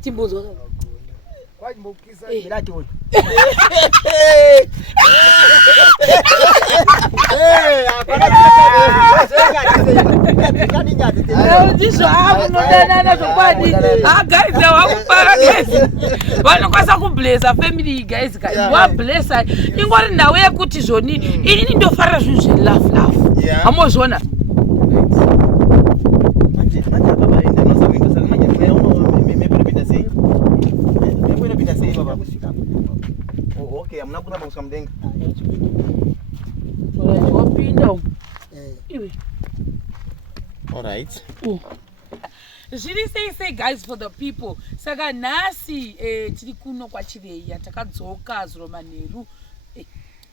Timbozo. Kwaje mbukiza milati wote. Vanokwasa kublesa family guys wablesa ingori nawe yekuti zvoni ini ndofarira zvinhu zvelafu hamozviona Okay, I'm not going to something. All right. Zviri sei guys for the people. Saka nhasi tiri kuno kwachireya takadzoka zuro manheru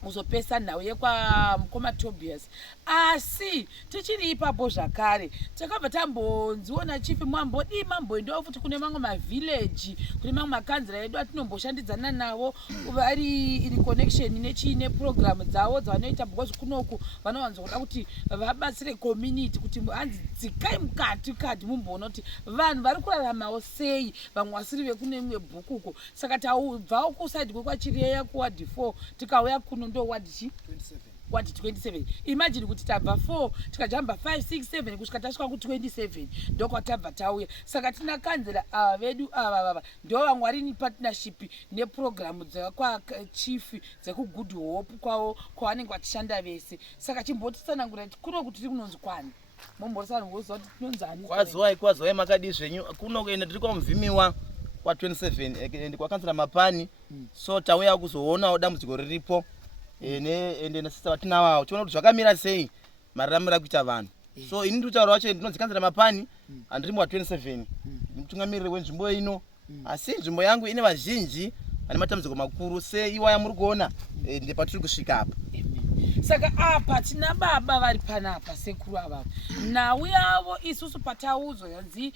muzopesa nhau yekwa mukoma Tobias asi tichiri ipapo zvakare takabva tambonziona chief mwambodi mamboendawo futi kune mamwe mavillage kune mamwe makanzira edu atinomboshandidzana nawo iri connection nechine program dzavo dzavanoita because kunoku vanowanzoda kuti vabatsire community kuti hanzi dzikai mukati kati mumboona kuti vanhu vari kuraramawo sei vamwe vasiri vekune imwe bhukuko saka tabvawo kusaidi kwekwachireya kuward 4 tikauya kuno ndo ward 27. Imagine kuti tabva 4 tikajamba 5 6 7 kusvika tasvika ku 27 ndokwatabva tauya saka tina kanzera vedu ava ndo vamwe vari ni partnership neprogram dzakwa chief dzeku Good Hope kwawo kwavanenge vachishanda vese saka chimbotitsanangura kuno kuti tiri kunonzi kwani momborisana ngoziva kuti tinonzani kwazoi makadi zvenyu kuno kuenda tiri kwamuvhimiwa kwa 27 ende kwakansira mapani so tauya kuzoonawo dambudziko riripo ende nasisa vatinavawo tiona kuti zvakamira sei mararamira kuita vanhu so ini nditaura wacho ndinonzikansira mapani handiri mwa 27 mutungamiriri wenzvimbo ino asi nzvimbo yangu ine vazhinji vane matambudziko makuru seiwaya muri kuona ndepatiri kusvika apa saka apa tina baba vari panapa sekuru avavo nhau yavo isusu pataudzwa yanzi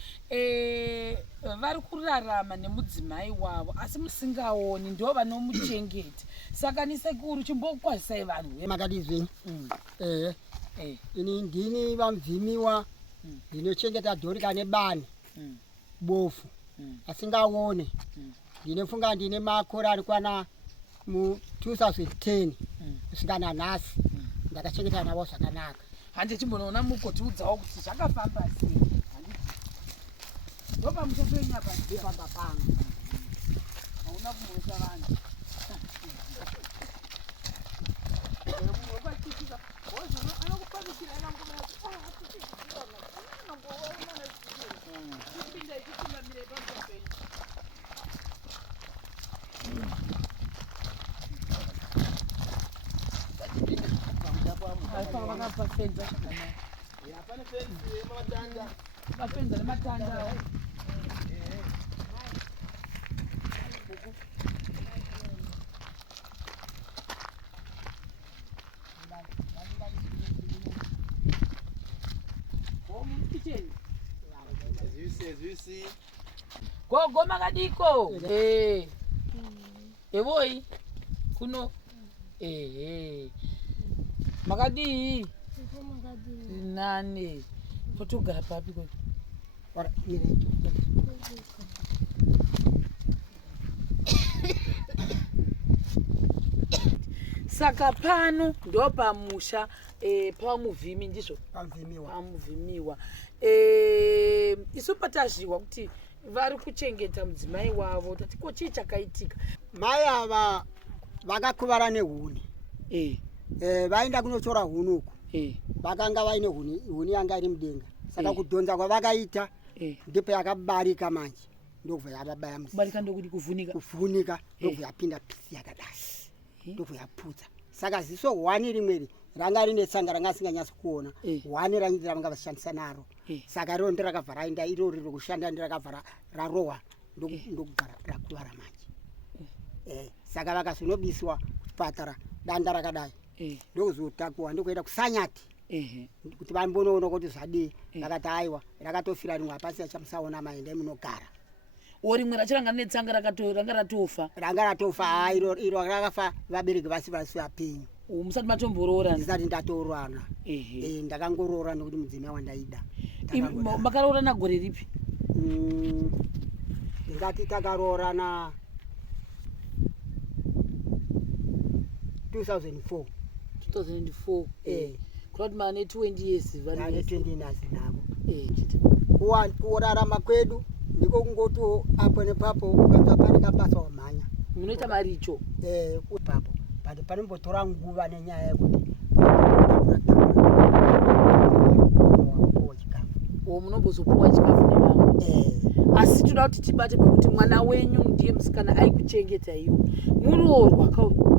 vari kurarama nemudzimai wavo asi musingaoni ndo vanomuchengeta saka ni sekuru chimbokwazisai vanhu makadi zvenyu ini ndini vamuvhimiwa ndinochengeta dhori kane bani bofu asingaone ndinofunga ndine makore ari kwana mu 2010 kusvika nanhasi ndakachengeta navo zvakanaka hande chimbonoona mukotiudzawo kuti zvakafamba sei ndopa mutoto wenyapa ndifamba pangu hauna kumuresa vanhu mafenza nematanda gogo makadiko evoi kuno makadii nane potogara papi kwe saka pano ndo pamusha pamuvhimi ndizvo pamuvhimiwa isu patazhiwa kuti vari kuchengeta mudzimai wavo tati ko chii chakaitika mai ava vakakuvara nehuni vaenda kunotora huni uku vakanga vaine huni yanga iri mudenga saka kudhonza kwavakaita ndipo yakabarika manje ndobva yavabaya kubarika ndokuti kuvhunika ndobva yapinda pisi yakadai ndobva yaputsa saka ziso hwani rimweri ranga rine tsanga ranga asinganyasi kuona hwani ranyitira vanga vashandisa naro saka riro ndirakabva raenda iro riri kushanda ndirakabva rarohwa ndokugara rakuvara manje saka vakazonobiswa kuchipatara danda rakadai ndokuzotakuwa ndokuenda kusanyati kuti vambonoona kuti zvadii vakati aiwa rakatofira rimwe hapasi achamusaona maende munogara rimwe rachiranga netsanga ranga ratofa iro rakafa vabereki vasi vapenyu musati matombororana ndisati ndatoroana ndakangoroora nokuti mudzimai wandaida makaroorana gore ripi ngati takaroorana 2004 kuti mane 20 years vane 20 years navo chiti kurarama kwedu ndiko kungoti apo nepapo ukanza pane kabasa wamhanya munoita maricho papo but panombotora nguva nenyaya yekuti munombozopuwa chikafu nevamwe asi toda kuti tibate pekuti mwana wenyu ndiye musikana aikuchengeta iwo muroorwa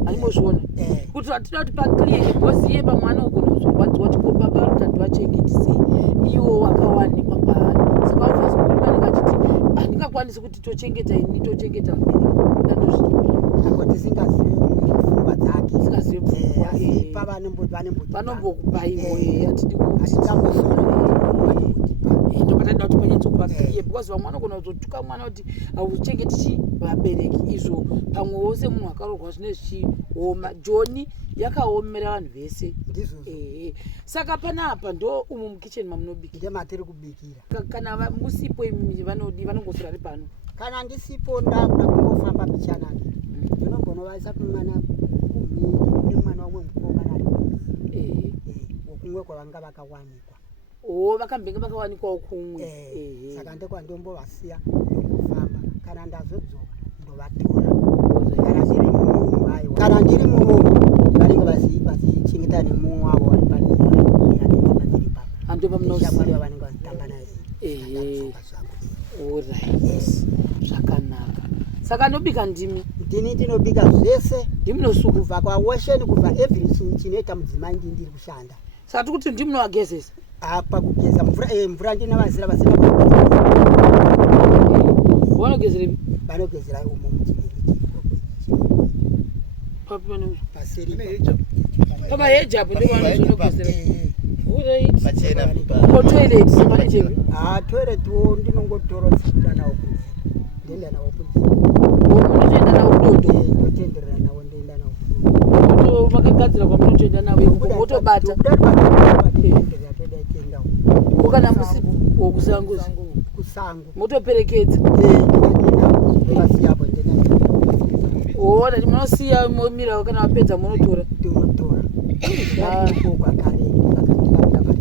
animozviona kuti atida kuti pakliye boziye pamwana ugona kuzorwadziwa tikobaba kuti andiwachengetisei iwo wakawanikwa kwaari saka ufazimurumanenge achiti handingakwanisi kuti tochengeta ini tochengeta ako tisingazive pfungwa dzake tisingazive vanombokupa iwo atidi ndopatanda kuti panyatsokuvakiye because vamwe vanogona kuzotuka mwana kuti hauchengetichi vabereki izvo pamwe wose munhu akarorwa zvine zvichioma joni yakaomera vanhu vese saka panapa ndo umu mukicheni mamunobikira ndematiri kubikira kana musipo imi vanongosura ri pano kana ndisipo ndakuda kungofamba pichanani ndinogona kumwana kumhiri nemwana wamwe mukomana ari wokumwe kwavanga vakawanikwa vakambenga vakawanikwawo kumwe saka ndekwandombovasiya ndokufamba kana ndazodzoka ndovatora kana ndiri murumu vanenge vazichengeta nemumwe wavo vari panivadziri papa andopamunoshamwari vavanenge vazitamba naye zvakanaka saka nobika ndimi ndinobika zvese ndiminosuku kubva kwawasheni kubva everything chinoita mudzimai ndiri kushanda saka tiri kuti ndimunovagezesa apa kugeza mvura ndinavazira vasina vanogezera vanogezera umo pamahejapo ndovanozonogezera toiletwo ndinongotora sikuda nawo kunzi ndoenda nawo kunzi munotoenda nawo kudodo ndotenderera nawo ndoenda nawo vakagadzira kwamunotoenda nawo motobata ukana musipo wokusanguzi kusangu motoperekedza vasiyapo ona munosiya momira kana vapedza munotora tonotora kwakare vakandikapinda pati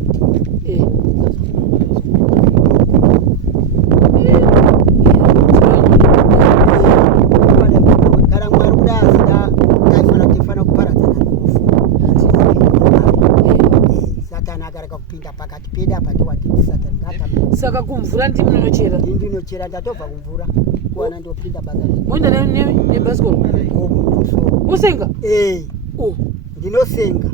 kana mwari kuda azida taifana kuparadzana kufu satani akareka kupinda pakati pedu apa ndowatiti satani ngata saka kumvura ndimunonochera ndinochera ndatobva kumvura kuwana ndopinda basa moenda nebhasikoro musenga ndinosenga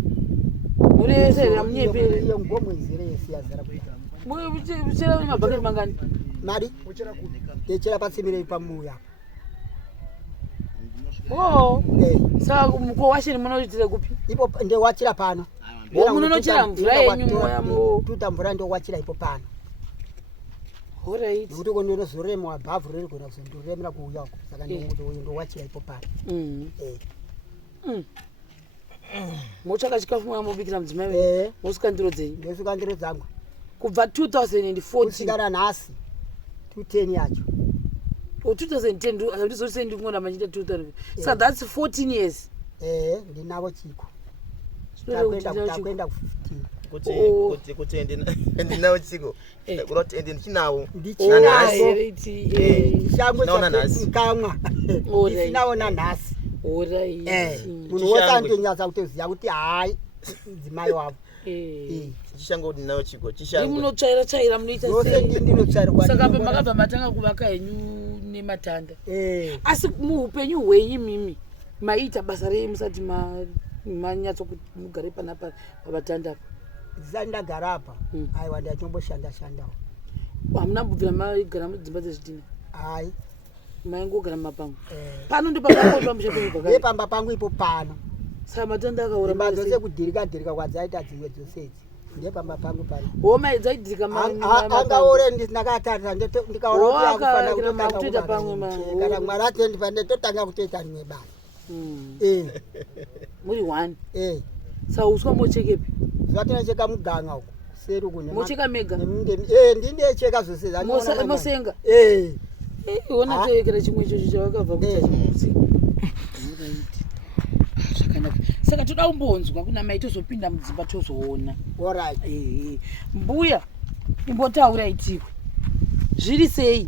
mureserera munyepere iyo ngomwezire yesiyazara uchera mabhaketi mangani mari ndechera patsimire pamuya saka mukowasheni munoitire kupi ipo ndewachira pano munonochera mvura yenyu tuta mvura ndowachira ipo pano nekuti kononozorema wabhavhu riri gona kuzondoremera kuuya uko saka ndowachira ipo pano motsvaka chikafu mwamobikira mudzimai mosuka ndiro dzenyu ndosuka ndiro dzangu kubva 2014 kusvikana nhasi 210 yacho 2010 handizoti ndikungona machita 2000 saka that's 14 years ndinavo chiko takwenda kuti ndinawo chiko kuti ndinawo ndichangokamwa ndisinaona nhasi munhu wose andonyatsa kutoziva kuti hai mudzimai wavo chishango ndinawo chiko munotsvaira munoita ose saka pamakabva matanga kuvaka henyu nematanda asi muupenyu hwenyu mimi maita basa rei musati manyatso kuti mugare panapa pamatanda zisati ndagara apa aiwa ndachomboshanda-shandawo hamuna mbubvira magara mudzimba dzezvidhina hai maingogara mumapango pano ndopapamba pangu ipo pano saka matanda akaura imba dzose kudhirika-dhirika kwadzaita dzimwe dzosezi ndepamba pangu pano homa dzaidhirika angaore ndinakatarira ndikaotoita pamwe kana mwari atendipa ndetotanga kutoita rimwe basa muri 1 saka uswa mochekepi zvatinocheka muganga uko seri mocheka mega ndindecheka zvose mosenga Ona toyekera chimwe chocho chavakabva kuchachimudzi. Zvakanaka. Saka toda kumbonzwa kuna mai tozopinda mudzimba tozoona. Alright. Mbuya imbotaura itikwe. Zviri sei?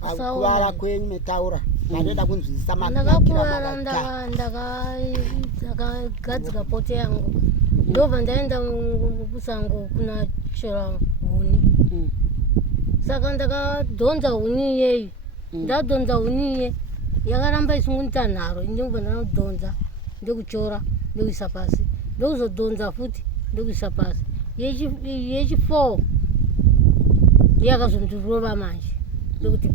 Akuwara kwenyu metaura. Ndanoda kunzwisisa ndakakuwara ndakagadzika pote yangu ndobva ndaenda kusango kuna chera huni saka ndakadhonza huni iyeyi ndadhonza huni iye yakaramba isingunita nharo ndobva ndanodhonza ndekuchora ndekuisa pasi ndokuzodhonza futi ndekuisa pasi yechi4 yakazondurova manje ndokuti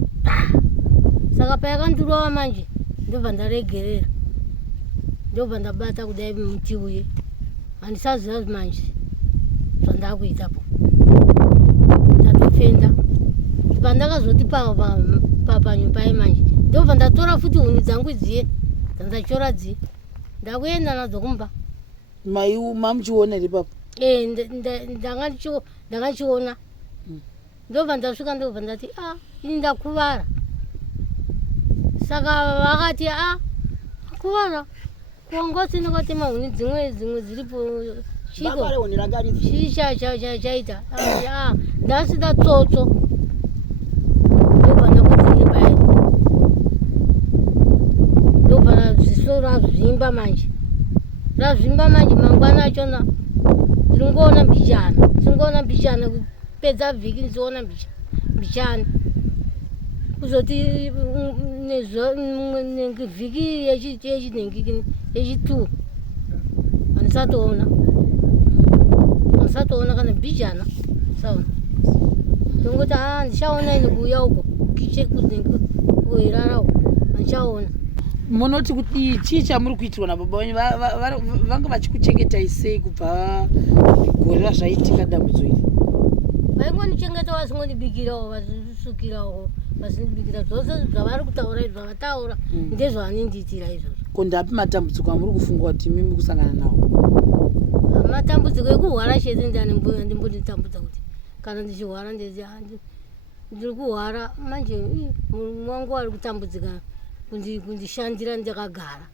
saka payakandurova manje ndobva ndaregerera ndobva ndabata kudai muti uye handisaziva manje zvandakuitapo ndandofenda pandakazoti panyumba manje ndobva ndatora futi huni dzangu dziye dzandachora dziye ndakuenda nadzo kumba. Mai mamuchiona ripapo? Ndangachiona ndobva ndasvika ndobva ndati ini ndakuvara. Saka vakati akuvara kuongosi ndakatema huni dzimwe dziripo chiko chii chaita ndasida tsotso ndobva ndakutini pai ndobva ziso razvimba manje mangwana achona ndingoona mbichana kupedza vhiki ndizoona mbichana kuzoti vhiki yechi2 handisatoona kana mbijana saona ndongoti ndichaona ini kuuya uko kuirara uko handichaona. Munoti kuti chii chamuri kuitirwa nababa wenyu vanga vachikuchengetai sei kubva gore razvaitika dambudzo iri? Vaingonichengeta vasingondibikirawo vazisukirawo vasindibikira zvose zvavari kutaura izvo zvavataura ndezvavanondiitira izvozvo. Ko ndapi matambudziko amuri kufunga kuti mimi kusangana nawo? Matambudziko ekuhwara chete ndimbonditambudza kuti kana ndichihwara ndiri kuhwara manje munhu wangu ari kutambudzika kundishandira ndakagara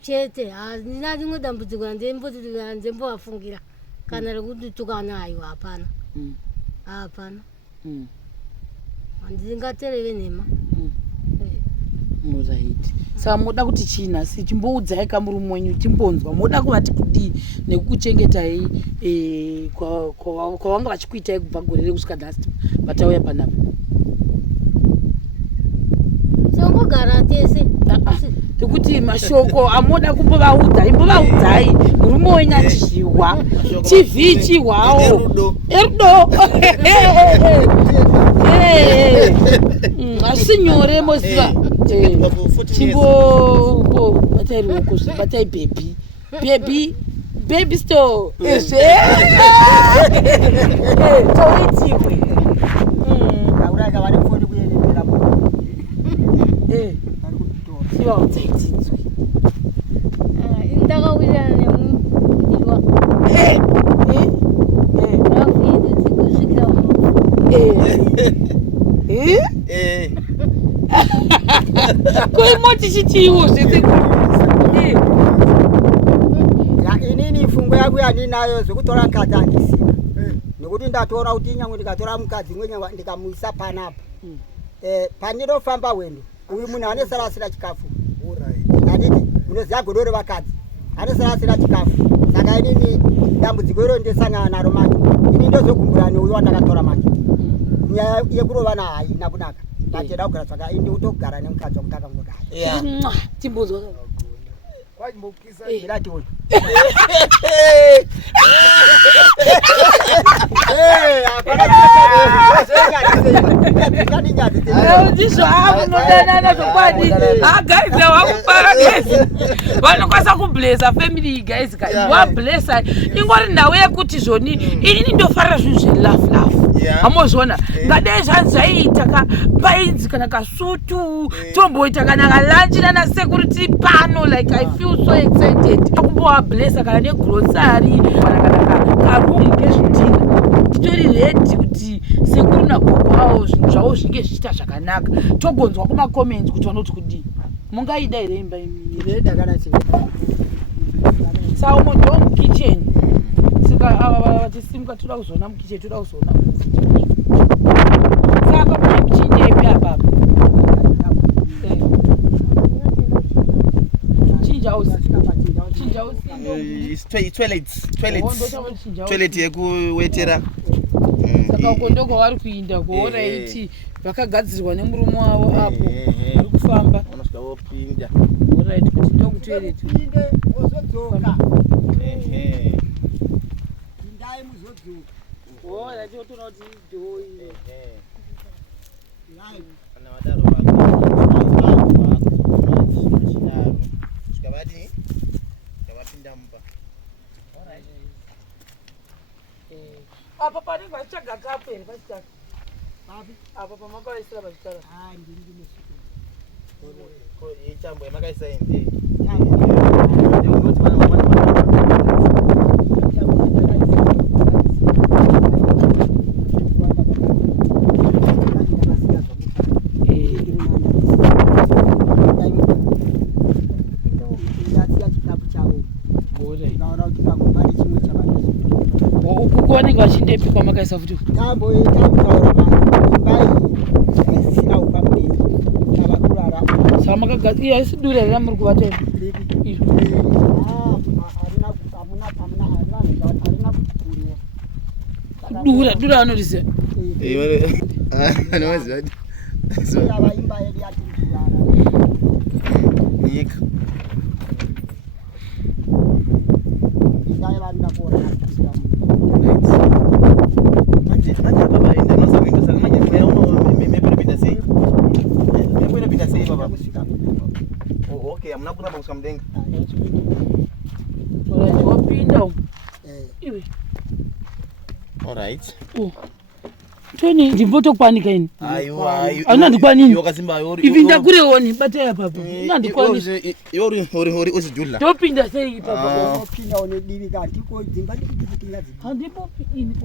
chete handina rimwe dambudziko ndembovafungira kana rekuditukana ayo hapana handingatereve nhema. Right. Saka moda kuti china si chimboudzai kamurume wenyu chimbonzwa moda kuvati kudii nekukuchengetai kwavanga vachikuitai kubva gore rekusvika nhasi vatauya panapa? Songogara tese ndikuti mashoko amoda kumbovaudzai imbovaudzai murume wenyu achizviwa TV chihwawo erudo asi nyore moziva chimbo batai ruoko batai baby store toitikwe sivaudzaitidzwe ndakawirana nemudiwa rafu yedu tikusvikira koimoti chichiiwo zvese inini fungo yangu yandinayo zvekutora mukadzi handisina nekuti ndatoona kuti nyangwe ndikatora mukadzi mwenye ndikamuisa panapa pandinofamba hwendo uyu munhu anesarasira chikafu handiti munoziva godo revakadzi anesarasira chikafu saka inini dambudziko iro ndesangana naro manje ini ndozogumbura neuyu wandakatora manje nyaya yekurovana haina kunaka ndachida kugara zvaka ini utogara nemukadzi wakuti akangodai chimbonzwa irationi ndizvo amunodanana zvokwadi guys wakubara gezi vanokwanisa kublesa family guys wablesa ingori nhau yekuti zvoni inini ndofarira zvinhu zvelafu amozviona ngadai zvanzvaita painzi kana kasutu tomboita kana kalanchi nana security pano like I feel so excited toablesa kana negrosari kana karumu kezvidhina titori redi kuti sekuru nagogo avo zvinhu zvavo zvinge zvichiita zvakanaka. Togonzwa kumakomenti kuti vanoti kudii. Mungaida here imba saka umo ndo mukicheni. Saka ava vachisimuka toda kuzoona mukicheni, toda kuzoona saka mune muchindepi apapa toilet yekuwetera. Saka uko ndoko vari kuinda kuoraiti vakagadzirwa nemurume wavo apo uri kufamba. Alright, kuti ndokutoilet apa panenge vachichaga kapu here pachitaka apa pamakaisira pachitara ichambo yamakaisa inde vanenge vachindepi kwamakaisa futi saka makagadzira isi dura rira muri kuvatema dura anoriziva nyika hamuna kuramba kusvika mudenga wapinda iwe alright toni ndimbotokwanika ini hauna ndikwanini ivi ndakureoni batai apapa nandikwanisa uri uzijudla topinda sei ipapa opinda one divi katiko dzimba dikutikiti handipopi ini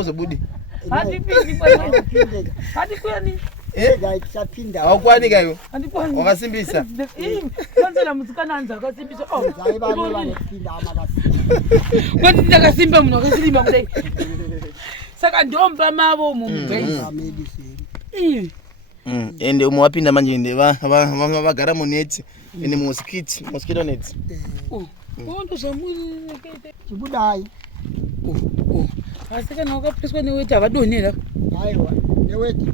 uzobudi haukwanika iwo wakasimbisa kwanzela musikana anzi akasimbisa kwati ndakasimba munhu akasirimba kudai saka ndomba mavo mumugai ende umwe wapinda manje ende vagara muneti ende mosquito net chibudai asi kana wakapiswa neweti havadonhera aiwa neweti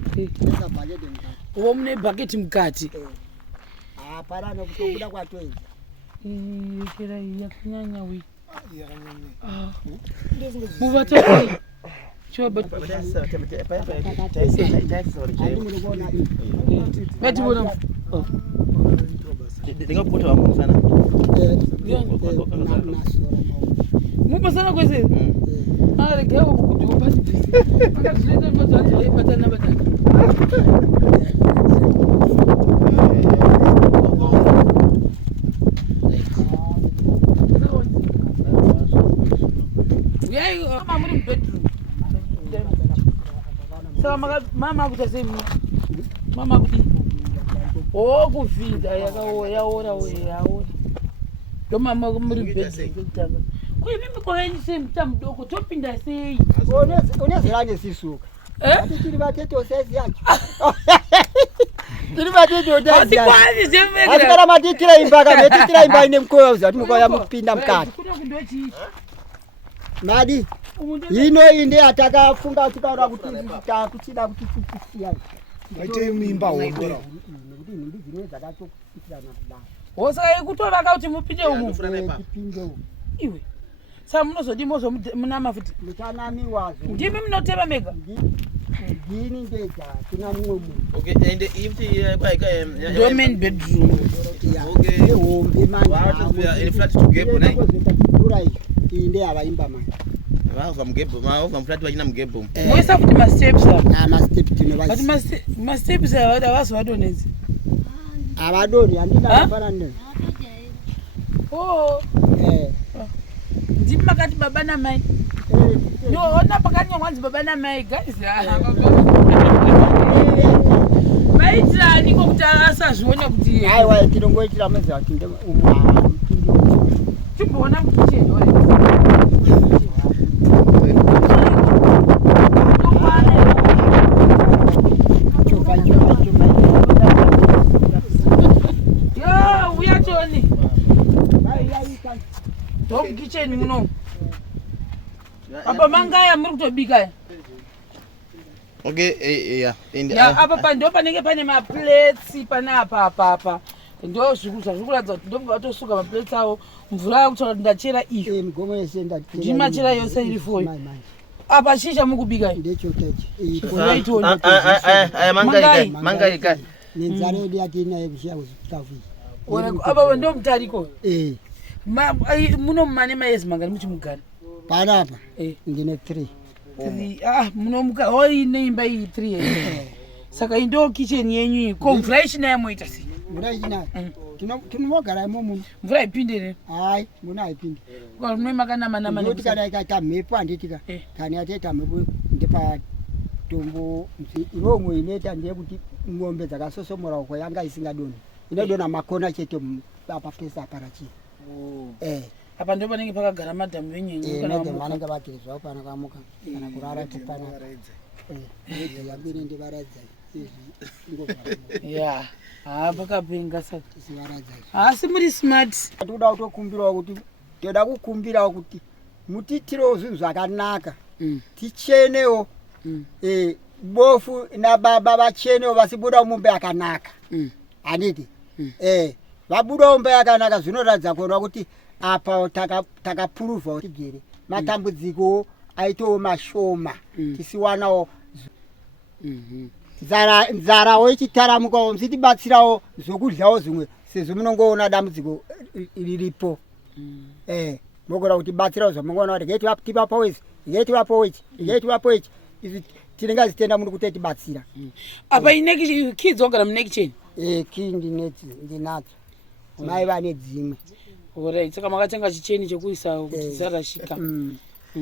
nezabhaketi mukati uvo mune bhaketi mukati parano kutobuda kwatoedza yekera yakanyanya we muvatai metivona ndingapota vamusana mupasana kwese aregewo kuti upatibisi akazviita mazvanzi vaibatana batana uyai mama muri mubedroom saka mama akuita sei mama kuti okuvhinda yaora ndomama muri mubedroom kutanga kuimi mikovenyu sei muta mudoko topinda sei unezera nesisuka atitiri vatetosaisi yacho tiri vatetotasikara matitira imba kametitira imba ine mukova uzati mukova mupinda mukati madi ino inde atakafunga tikaona kuti takuchida kuti tikusiyana aite mimba hombe nekuti nhumbi dzimwe dzakatokusitirana kudaro hosaka yekutovaka kuti mupinde umu tipinde umu iwe saka munozodi munama futi muchanamiwazo ndimi munotema mega ndini ndega kuna mumwe munhu domain bedroom ehombe manura iyo iyi ndeyavaimba mani Vava mugebo, vava mfulati vachina mugebo. Moisa kuti ma-steps ma-step but ma-steps avazovadonedzi avadoni handinaafanane ndimi makati baba namai noona pakanyongwanzi baba namai guys maitirani kokuti asazviona kuti aiwa tinongoitira mezi ati timboona mukicheni uyatoni ndomukicheni muno apa mangaya muri kutobika apa pando panenge pane maplates panapa apapa ndo zvikuradza kuti ndobva vatosuka maplates avo mvura yakutaura kuti ndachera iyo migomo yese ndimachera yose iri foyi apa shisha mukubika mangaika nenzara yedu yatinaye kushiya kuzvitafu apa ndo mutariko muno mane maezi mangani muchimugara panapa ndine 3 munomuka oine imba iyi 3 saka indo kicheni yenyu iyi ko mvura ichinaye moita sei mvura ichinaye tinomogara imo muno mvura ipindire hai muno haipindi mune makanama noti kana ikaita mhepo handitika kana yataita mhepo ndepatombo ivomwe inoita ndeyekuti ng'ombe dzakasosomora uko yanga isingadoni inodona makona chete apa pese aparachii apa ndo panenge pakagara madhamu venyenyevanenge vatirezvavo pana kamuka kana kurara tipana yambiri ndivaradza ya pakapenga saka asi muri smart toda kutokumbirawo kuti toda kukumbirawo kuti mutitirewo zvinhu zvakanaka tichenewo bofu nababa vachenewo vasibudawo mumbe yakanaka handiti vabudawo mumbe yakanaka zvinoratidza kuona kuti apa takapuruvha tigere matambudziko aitowo mashoma tisiwanawo nzarawo ichitaramukawo msitibatsirawo zvokudyawo zvimwe sezvo munongoona dambudziko riripo mogona kutibatsirawo zvamungoona kuti geitivapo izi geitivapo ichi geitivapo ichi izvi tinenge zitenda muri kutetibatsira apa ineki kids ogara munekicheni ki ndinadzo mai vane dzimwe orit saka makatenga chicheni chekuisa kuti dzarashika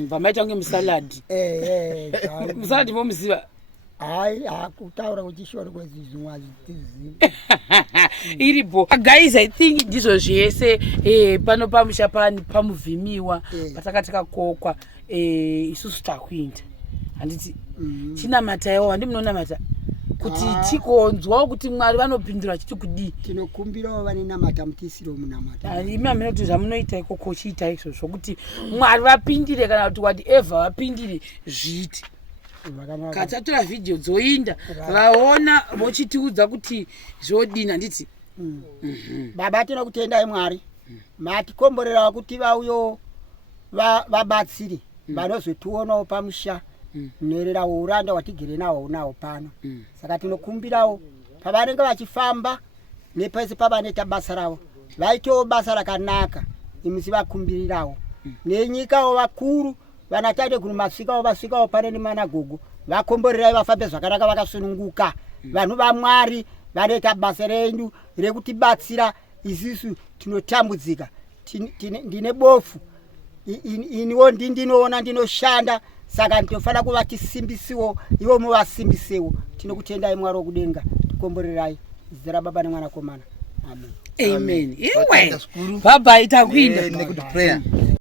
pamaita kunge musaladi musaladi momuziva hai hakutaura kuti shori kwezi zvimwe hazvitizivi iripo guys I think ndizvo zvese pano pamusha pamuvhimiwa patakati kakokwa isusu takuinda handiti chinamatawo handi munonamata kuti tikonzwawo kuti Mwari vanopindura chiti kudii tinokumbirawo vane namata mutisiro munamata imi hamina kuti zvamunoita ikoko chiita izvozvo kuti Mwari vapindire kana kuti whatever vapindire zviite katatora vhidhiyo dzoinda vaona vochitiudza kuti zvodini handiti baba tinokutendai Mwari matikomborerawo kuti vauyo vabatsiri vanozotionawo pamusha nhererawo uranda watigere nawo pano saka tinokumbirawo pavanenge vachifamba nepese pavanoita basa ravo vaitewo basa rakanaka imisi vakumbirirawo nenyikawo vakuru vanatate kuti masvikawo vasvikawo pane nemanagogo vakomborerai vafambe zvakanaka vakasununguka vanhu vaMwari vanoita basa renyu rekutibatsira isisu tinotambudzika ndine bofu iniwo ndinoona ndinoshanda saka ndinofanira kuva tisimbisiwo ivo muvasimbisiwo tinokutendai Mwari wokudenga tikomborerai zita raBaba neMwanakomana amen iwe baba itakuinda nekuti prayer